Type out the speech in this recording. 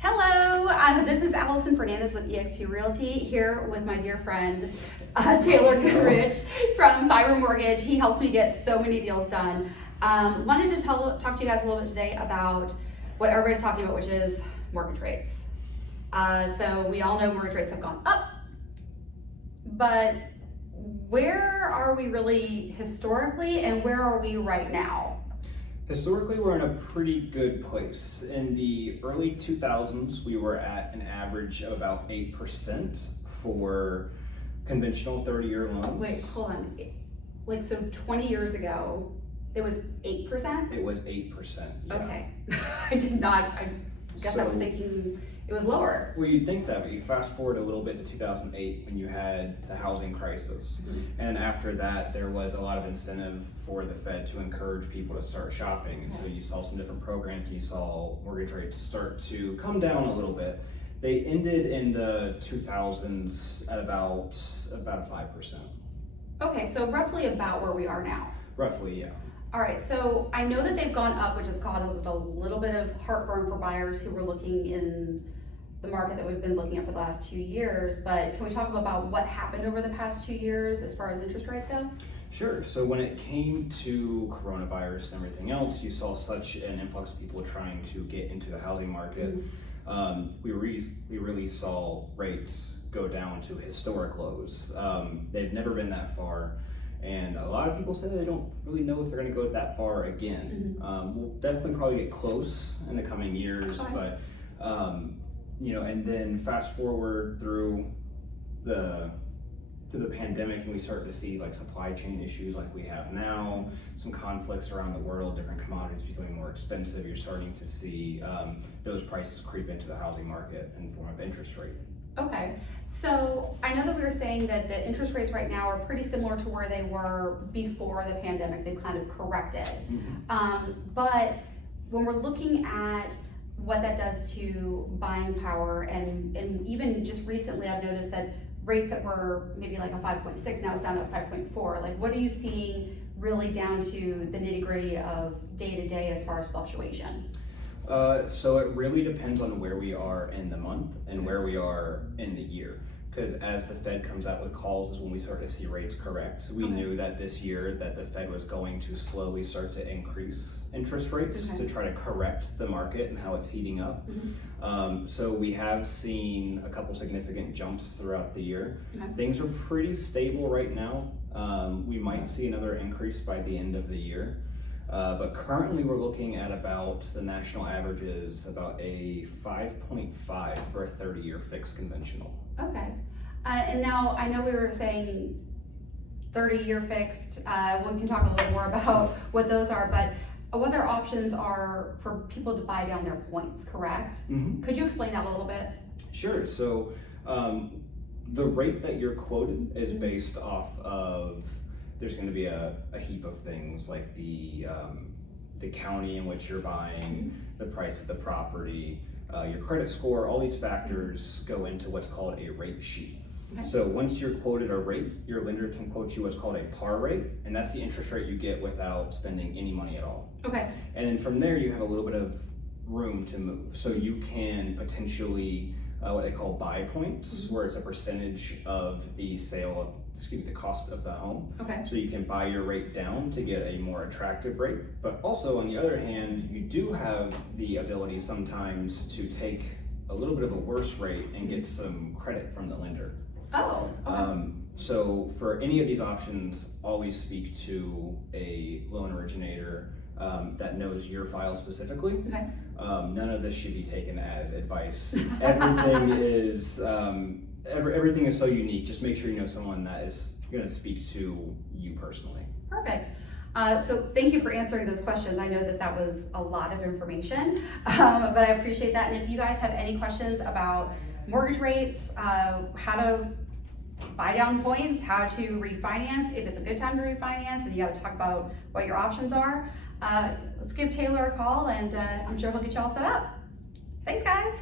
Hello, this is Allison Fernandez with eXp Realty here with my dear friend Taylor Goodrich from Fiber Mortgage. He helps me get so many deals done. Wanted to talk to you guys a little bit today about what everybody's talking about, which is mortgage rates. So we all know mortgage rates have gone up, but where are we really historically and where are we right now? Historically, we're in a pretty good place. In the early 2000s, we were at an average of about 8% for conventional 30-year loans. Wait, hold on. Like, so 20 years ago, it was 8%? It was 8%. Yeah. Okay. I guess I was thinking it was lower. Well, you'd think that, but you fast forward a little bit to 2008 when you had the housing crisis. Mm-hmm. And after that, there was a lot of incentive for the Fed to encourage people to start shopping. And so you saw some different programs and you saw mortgage rates start to come down a little bit. They ended in the 2000s at about 5%. Okay, so roughly about where we are now. Roughly, yeah. All right, so I know that they've gone up, which has caused a little bit of heartburn for buyers who were looking in the market that we've been looking at for the last 2 years, but can we talk about what happened over the past 2 years as far as interest rates go? Sure. So when it came to coronavirus and everything else, you saw such an influx of people trying to get into the housing market. We really saw rates go down to historic lows. They've never been that far. And a lot of people say they don't really know if they're going to go that far again. We'll definitely probably get close in the coming years, but and then fast forward through the pandemic, and we start to see like supply chain issues like we have now, some conflicts around the world, different commodities becoming more expensive. You're starting to see those prices creep into the housing market in the form of interest rate. Okay, so I know that we were saying that the interest rates right now are pretty similar to where they were before the pandemic. They've kind of corrected. But when we're looking at what that does to buying power, and even just recently I've noticed that rates that were maybe like a 5.6 now is down to a 5.4. Like, what are you seeing really down to the nitty gritty of day to day as far as fluctuation? So it really depends on where we are in the month and where we are in the year. Because as the Fed comes out with calls is when we start to see rates correct. So we knew that this year that the Fed was going to slowly start to increase interest rates to try to correct the market and how it's heating up. So we have seen a couple significant jumps throughout the year. Things are pretty stable right now. We might see another increase by the end of the year. But currently we're looking at about, the national average is about a 5.5 for a 30-year fixed conventional. Okay. And now I know we were saying 30-year fixed. We can talk a little more about what those are, but what their options are for people to buy down their points, correct? Could you explain that a little bit? Sure. So the rate that you're quoted is based off of, there's going to be a heap of things like the county in which you're buying, the price of the property, your credit score. All these factors go into what's called a rate sheet. So once you're quoted a rate, your lender can quote you what's called a par rate, and that's the interest rate you get without spending any money at all. Okay. And then from there you have a little bit of room to move. So you can potentially what they call buy points, where it's a percentage of the the cost of the home. Okay. So you can buy your rate down to get a more attractive rate. But also on the other hand, you do have the ability sometimes to take a little bit of a worse rate and get some credit from the lender. Oh, okay. So for any of these options, always speak to a loan originator that knows your file specifically. None of this should be taken as advice. Everything is everything is so unique. Just make sure you know someone that is going to speak to you personally. Perfect. So thank you for answering those questions. I know that was a lot of information, but I appreciate that. And if you guys have any questions about mortgage rates, how to buy down points, how to refinance, if it's a good time to refinance, and you got to talk about what your options are, let's give Taylor a call, and I'm sure he'll get you all set up. Thanks, guys.